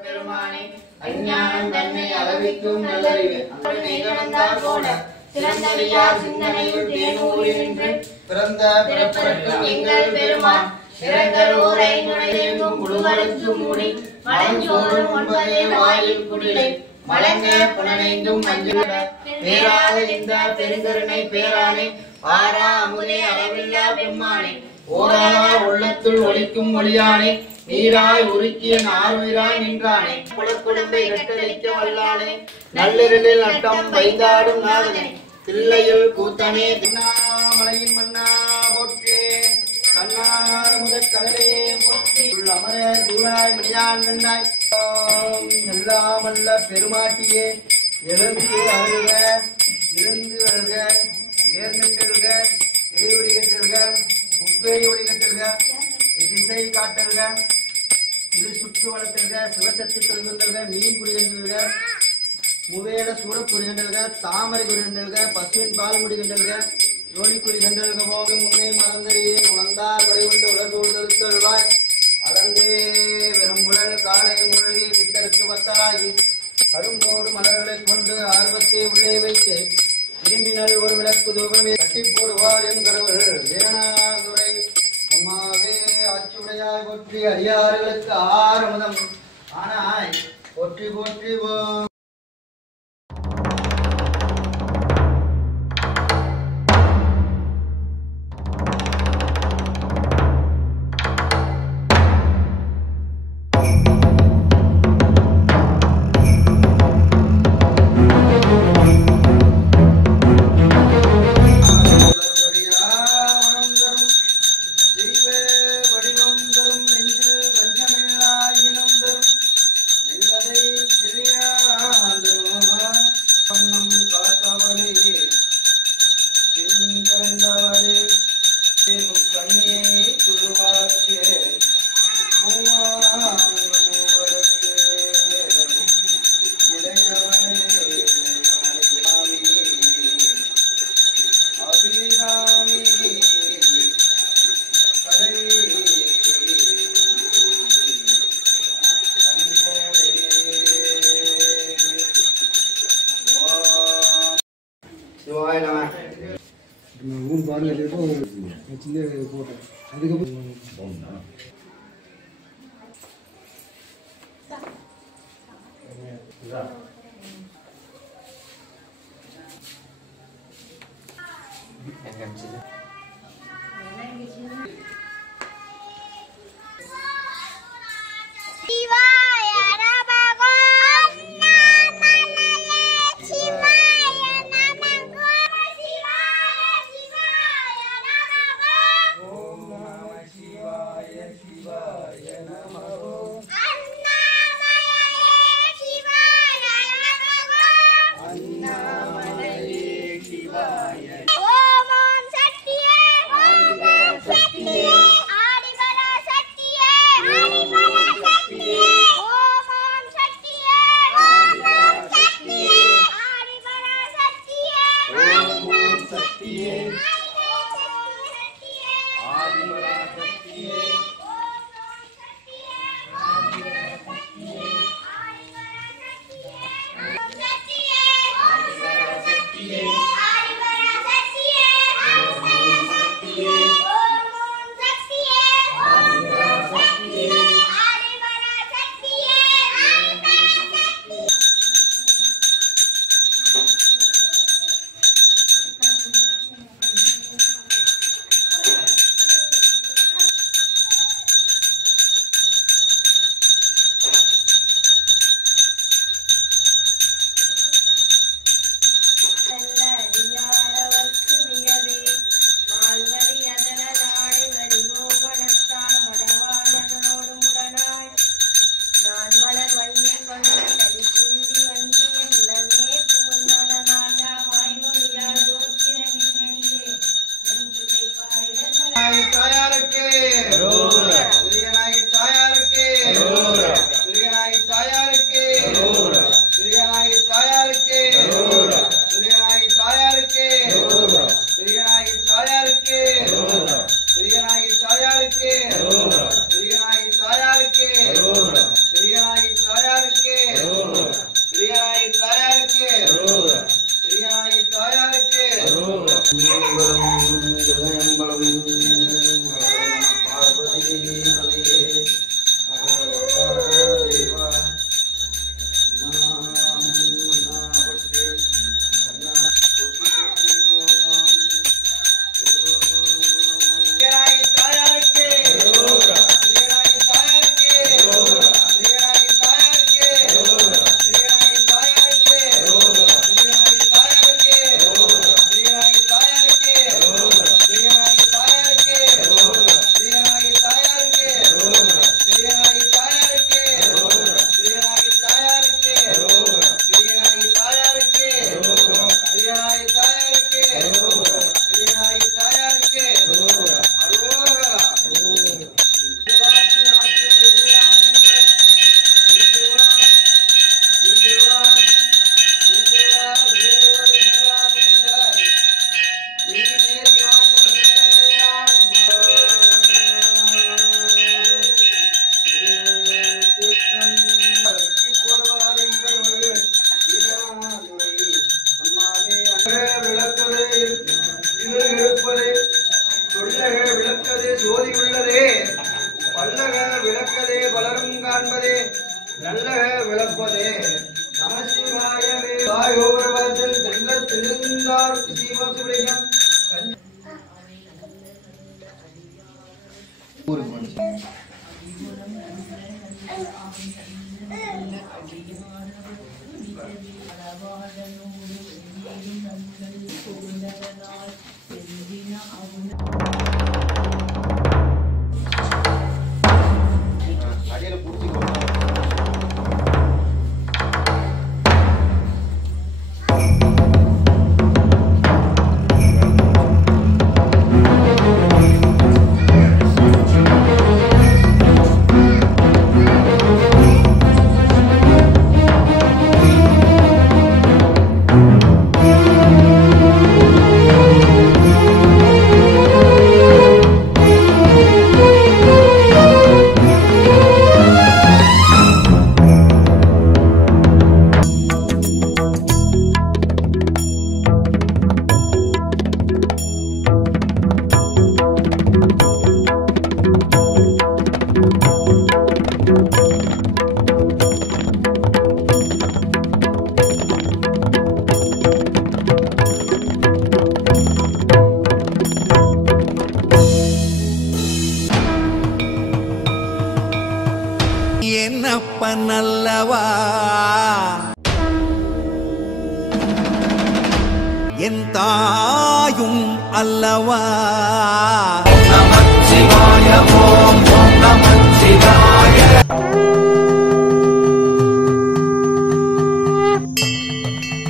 பெருமானே அஞ்ஞானம் தன்னை அளவிக்கும் நல்லறிவு நிகழ்ந்தார் போல சிறந்தறியா சிந்தனையில் தேனூரி நின்று பிறந்த பிறப்பதற்கும் எங்கள் பெருமான் பிறந்தோரை நுழையெங்கும் முழுவழுத்து மூடி மலஞ்சோறும் ஒன்பதே வாயில் குடிலை மலங்க புலனைந்தும் மஞ்சுட பேராத இந்த பெருங்கருணை பேரானே ஆரா அமுதே அளவில்லா பெம்மானே ஓராதா உள்ளத்துள் ஒளிக்கும் ஒளியானே நீராய் உருக்கிய நாருயிராய் நின்றானே குலக்குடும்பை கட்டளிக்க வல்லானே நள்ளிரலில் நட்டம் வைந்தாடும் நாதனே தில்லையில் கூத்தனே திருநாமலையின் மன்னா போற்றே கண்ணார் முதற் கடலே போற்றி அமர தூராய் மணியான் கண்டாய் எல்லாம் அல்ல பெருமாட்டியே எழுந்து அருள்க இருந்து அருள்க நேர்நின்றல்க இடைவெளி கட்டல்க முப்பேரி ஒளி கட்டல்க திசை காட்டல்க இரு சுற்று வளர்த்தல்க சிவசக்தி தொழில்கொண்டல்க மீன் குடிகண்டல்க முவேல சூட குறிகண்டல்க தாமரை குறிகண்டல்க பசுவின் பால் முடிகண்டல்க யோனி குறிகண்டல்க போக முன்னே மறந்தறியே வந்தார் வரைகொண்டு உலகோடுதல் சொல்வாய் அறந்தே வெறும்புழல் காலை முழகி பித்தருக்கு பத்தராகி கரும்போடு மலர்களை கொண்டு ஆர்வத்தை உள்ளே வைத்து விரும்பினல் ஒரு விளக்கு தூபமே கட்டி போடுவார் என்கிறவள் வீரனாதுரை அம்மாவே ஆட்சியுடையாய் போற்றி அடியார்களுக்கு ஆரமுதம் ஆனாய் போற்றி போற்றி காண்பதே நல்ல விளப்பதே நமசிவாயவே வாயோரவாசல் செல்ல திருந்தார் சீவசுலிகம் நல்லவா என் தாயும் அல்லவா. ஓம் நமச்சிவாய ஓம் நமச்சிவாய.